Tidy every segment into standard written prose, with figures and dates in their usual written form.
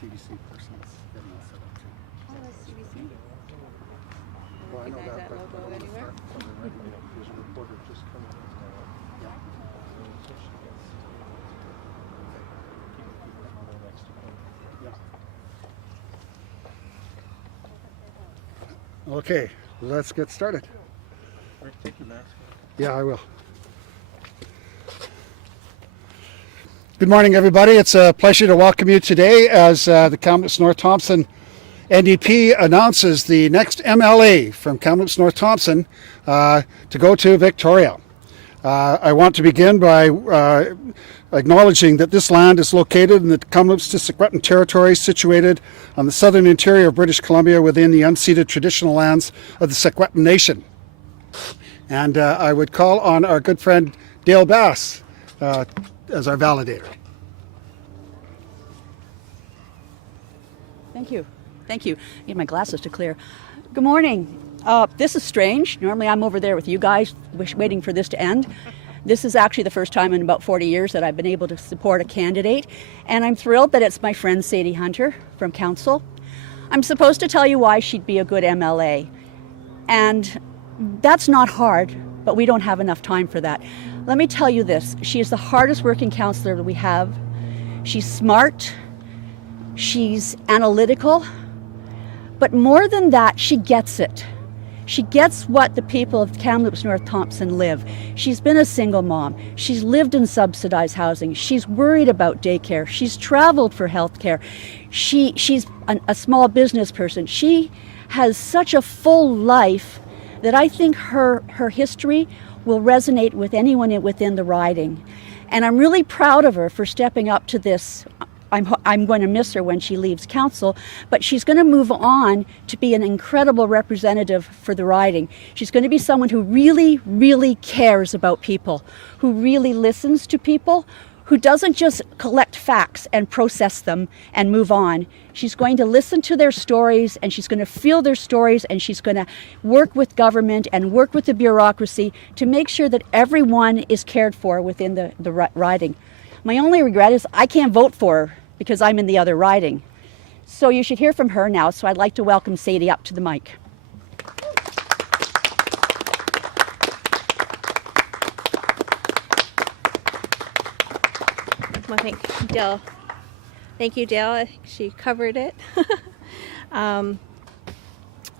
CBC person's getting all set up too. Oh, that's CBC. Well, I know Recognize that, that but logo anywhere? There's a reporter just coming in now. Yeah. So she gets keeping people from the next to her. Yeah. Okay, let's get started. Rick, take your mask off. Yeah, I will. Good morning, everybody. It's a pleasure to welcome you today as the Kamloops-North Thompson NDP announces the next MLA from Kamloops-North Thompson to go to Victoria. I want to begin by acknowledging that this land is located in the Kamloops to Secwepemc territory, situated on the southern interior of British Columbia within the unceded traditional lands of the Secwepemc Nation. And I would call on our good friend Dale Bass as our validator. Thank you. Thank you. I need my glasses to clear. Good morning. This is strange. Normally I'm over there with you guys waiting for this to end. This is actually the first time in about 40 years that I've been able to support a candidate. And I'm thrilled that it's my friend Sadie Hunter from Council. I'm supposed to tell you why she'd be a good MLA. And that's not hard, but we don't have enough time for that. Let me tell you this. She is the hardest working councillor that we have. She's smart. She's analytical. But more than that, she gets it. She gets what the people of Kamloops-North Thompson live. She's been a single mom. She's lived in subsidized housing. She's worried about daycare. She's traveled for healthcare. She's a small business person. She has such a full life that I think her history will resonate with anyone within the riding. And I'm really proud of her for stepping up to this. I'm going to miss her when she leaves council, but she's going to move on to be an incredible representative for the riding. She's going to be someone who really, really cares about people, who really listens to people, who doesn't just collect facts and process them and move on. She's going to listen to their stories, and she's going to feel their stories, and she's going to work with government and work with the bureaucracy to make sure that everyone is cared for within the riding. My only regret is I can't vote for her because I'm in the other riding. So you should hear from her now, so I'd like to welcome Sadie up to the mic. Well, thank you, Dale. Thank you, Dale. I think she covered it.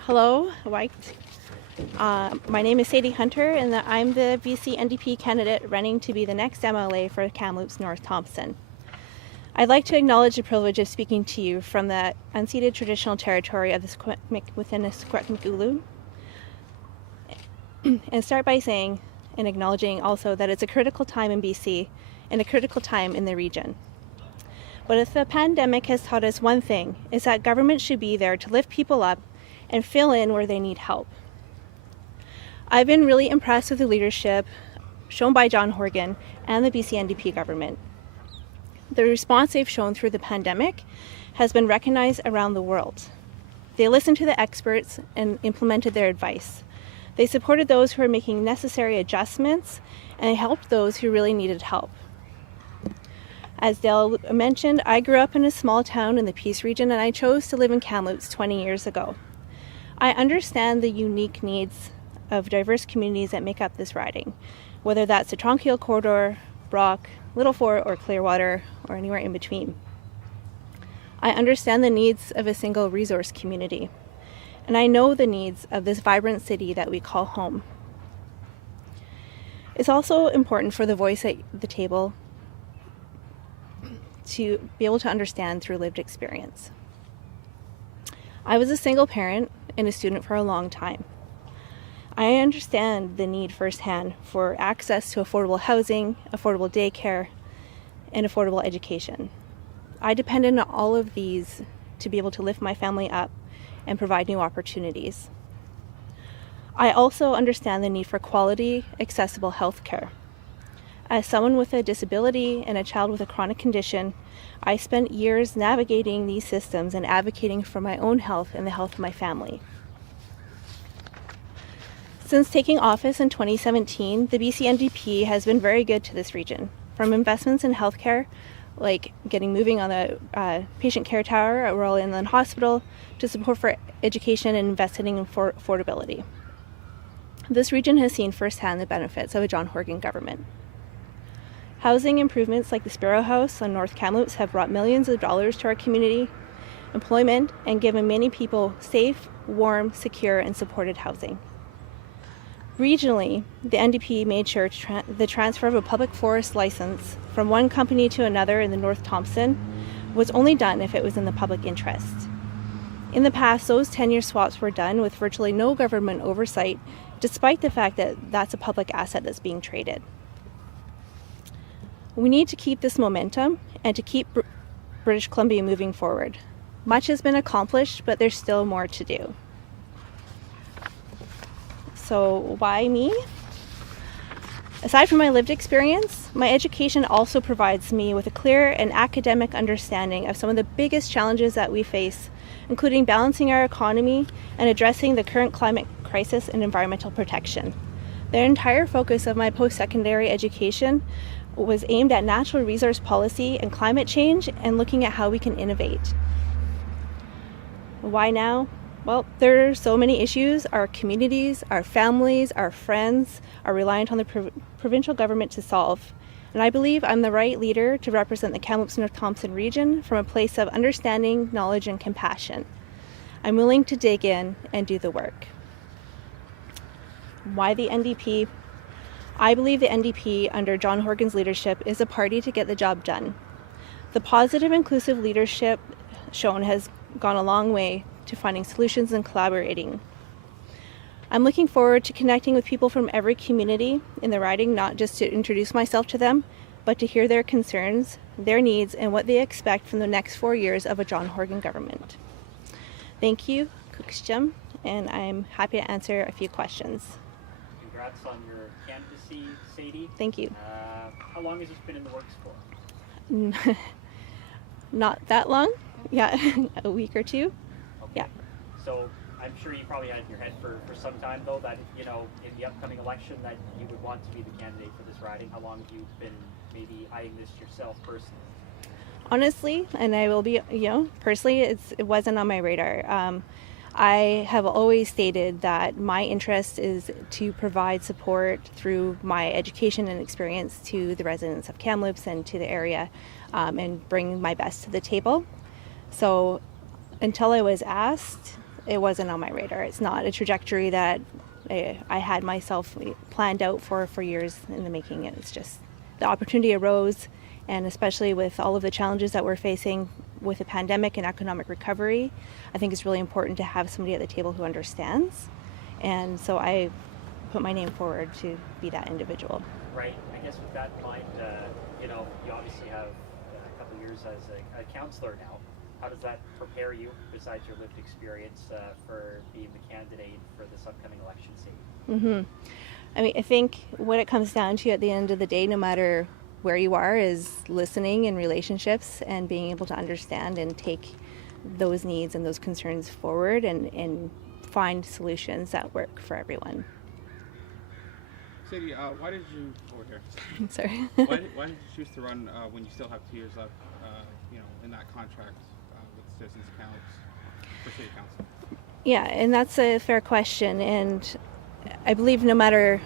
Hello, White. My name is Sadie Hunter, and I'm the BC NDP candidate running to be the next MLA for Kamloops-North Thompson. I'd like to acknowledge the privilege of speaking to you from the unceded traditional territory of the Secwepemc within the Secwepemc Ulu, and start by saying and acknowledging also that it's a critical time in BC and a critical time in the region. But if the pandemic has taught us one thing, is that government should be there to lift people up and fill in where they need help. I've been really impressed with the leadership shown by John Horgan and the BC NDP government. The response they've shown through the pandemic has been recognized around the world. They listened to the experts and implemented their advice. They supported those who were making necessary adjustments, and they helped those who really needed help. As Dale mentioned, I grew up in a small town in the Peace region, and I chose to live in Kamloops 20 years ago. I understand the unique needs of diverse communities that make up this riding, whether that's the Tronquil Corridor, Brock, Little Fort, or Clearwater, or anywhere in between. I understand the needs of a single resource community, and I know the needs of this vibrant city that we call home. It's also important for the voice at the table to be able to understand through lived experience. I was a single parent and a student for a long time. I understand the need firsthand for access to affordable housing, affordable daycare, and affordable education. I depended on all of these to be able to lift my family up and provide new opportunities. I also understand the need for quality, accessible health care. As someone with a disability and a child with a chronic condition, I spent years navigating these systems and advocating for my own health and the health of my family. Since taking office in 2017, the BC NDP has been very good to this region, from investments in healthcare, like getting moving on the patient care tower at Royal Inland Hospital, to support for education and investing in affordability. This region has seen firsthand the benefits of a John Horgan government. Housing improvements like the Sparrow House on North Kamloops have brought millions of dollars to our community, employment, and given many people safe, warm, secure, and supported housing. Regionally, the NDP made sure the transfer of a public forest license from one company to another in the North Thompson was only done if it was in the public interest. In the past, those 10-year swaps were done with virtually no government oversight, despite the fact that that's a public asset that's being traded. We need to keep this momentum and to keep British Columbia moving forward. Much has been accomplished, but there's still more to do. So why me? Aside from my lived experience, my education also provides me with a clear and academic understanding of some of the biggest challenges that we face, including balancing our economy and addressing the current climate crisis and environmental protection. The entire focus of my post-secondary education was aimed at natural resource policy and climate change and looking at how we can innovate. Why now? Well, there are so many issues. Our communities, our families, our friends are reliant on the provincial government to solve. And I believe I'm the right leader to represent the Kamloops-North Thompson region from a place of understanding, knowledge, and compassion. I'm willing to dig in and do the work. Why the NDP? I believe the NDP, under John Horgan's leadership, is a party to get the job done. The positive, inclusive leadership shown has gone a long way to finding solutions and collaborating. I'm looking forward to connecting with people from every community in the riding, not just to introduce myself to them, but to hear their concerns, their needs, and what they expect from the next 4 years of a John Horgan government. Thank you, Kuksjam, and I'm happy to answer a few questions. Congrats on your candidacy, Sadie. Thank you. How long has this been in the works for? Not that long. Yeah, a week or two. Okay. Yeah. So I'm sure you probably had in your head for some time, though, that, you know, in the upcoming election that you would want to be the candidate for this riding. How long have you been maybe eyeing this yourself personally? Honestly, and I will be, personally, it wasn't on my radar. I have always stated that my interest is to provide support through my education and experience to the residents of Kamloops and to the area, and bring my best to the table. So until I was asked, it wasn't on my radar. It's not a trajectory that I had myself planned out for years in the making. It's just the opportunity arose, and especially with all of the challenges that we're facing with the pandemic and economic recovery, I think it's really important to have somebody at the table who understands. And so I put my name forward to be that individual. Right. I guess with that in mind, you obviously have a couple of years as a councillor now. How does that prepare you, besides your lived experience, for being the candidate for this upcoming election season? I think what it comes down to at the end of the day, no matter where you are, is listening and relationships and being able to understand and take those needs and those concerns forward and find solutions that work for everyone. Sadie, why did you over here? Sorry. why did you choose to run when you still have 2 years left? In that contract with Citizens Kamloops for City Council. Yeah, and that's a fair question. And I believe no matter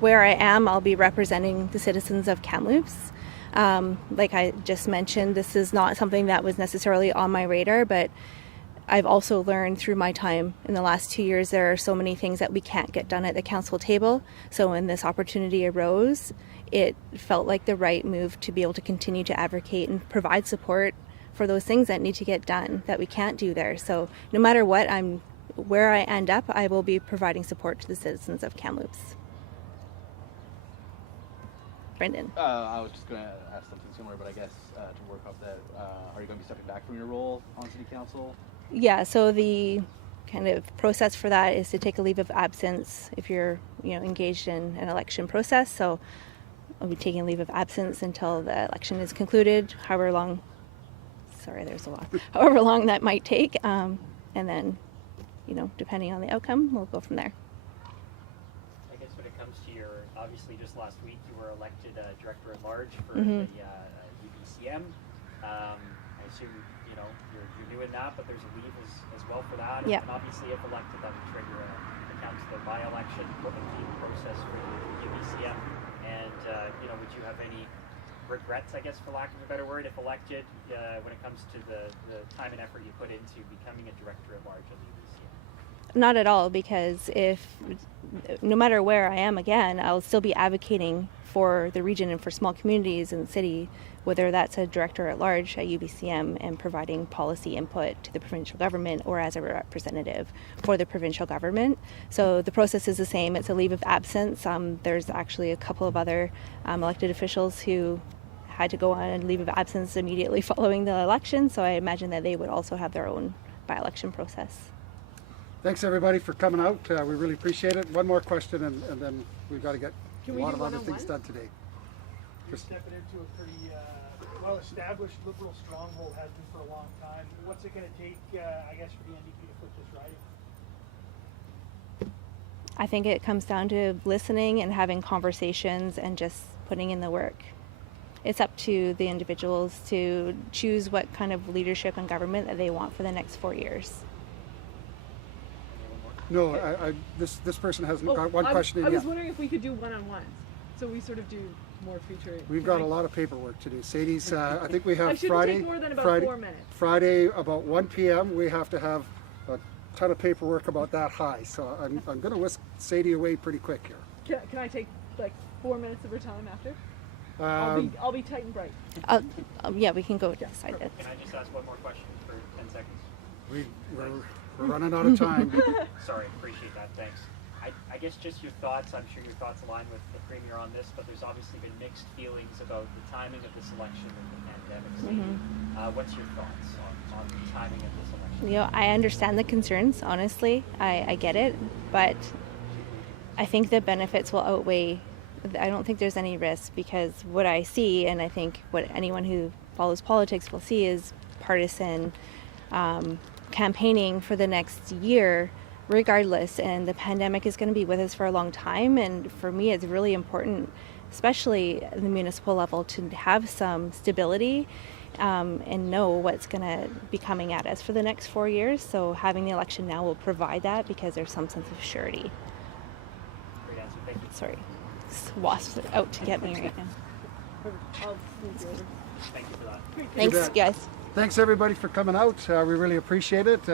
where I am, I'll be representing the citizens of Kamloops. Like I just mentioned, this is not something that was necessarily on my radar, but I've also learned through my time in the last 2 years, there are so many things that we can't get done at the council table. So when this opportunity arose, it felt like the right move to be able to continue to advocate and provide support for those things that need to get done that we can't do there. So no matter what, where I end up, I will be providing support to the citizens of Kamloops. Brendan. I was just going to ask something similar, but I guess to work off that, are you going to be stepping back from your role on City Council? Yeah, so the kind of process for that is to take a leave of absence if you're engaged in an election process. So I'll be taking a leave of absence until the election is concluded, however long that might take, and then depending on the outcome, we'll go from there. I guess when it comes to obviously just last week you were elected director at large for the UBCM. I assume you're doing that, but there's a leave as well for that. Yeah. And obviously, if elected, that would trigger a councillor by-election process for the BCM. And would you have any regrets, I guess, for lack of a better word, if elected, when it comes to the time and effort you put into becoming a director at large of the BCM? Not at all, because no matter where I am again, I'll still be advocating for the region and for small communities in the city, whether that's a director at large at UBCM and providing policy input to the provincial government or as a representative for the provincial government. So the process is the same. It's a leave of absence. There's actually a couple of other elected officials who had to go on a leave of absence immediately following the election, so I imagine that they would also have their own by-election process. Thanks everybody for coming out. We really appreciate it. One more question and then we've got to get a lot of other things done today. You're stepping into a pretty well-established Liberal stronghold, has been for a long time. What's it going to take, I guess, for the NDP to put this right? I think it comes down to listening and having conversations and just putting in the work. It's up to the individuals to choose what kind of leadership and government that they want for the next 4 years. No, this person has got one question in I was yet. wondering if we could do one-on-ones, so we sort of do more featuring. We've got a lot of paperwork to do. Sadie's, I think we I have shouldn't Friday. take more than about Friday, 4 minutes. Friday about 1 p.m. We have to have a ton of paperwork about that high. So I'm going to whisk Sadie away pretty quick here. Can I take like 4 minutes of her time after? I'll be tight and bright. Yeah, we can go decide it. Can I just ask one more question for 10 seconds? We're running out of time. Sorry, appreciate that. Thanks. I guess just your thoughts. I'm sure your thoughts align with the Premier on this, but there's obviously been mixed feelings about the timing of this election and the pandemic. What's your thoughts on the timing of this election? I understand the concerns, honestly. I get it, but I think the benefits will outweigh. I don't think there's any risk, because what I see, and I think what anyone who follows politics will see, is partisan campaigning for the next year regardless, and the pandemic is going to be with us for a long time, and for me it's really important, especially at the municipal level, to have some stability and know what's going to be coming at us for the next 4 years. So having the election now will provide that, because there's some sense of surety. Great answer. Thank you. Sorry, this wasp's out to get me right now. I'll sneak you over. Thank you for that. Thanks, bet. guys. Thanks everybody for coming out. We really appreciate it.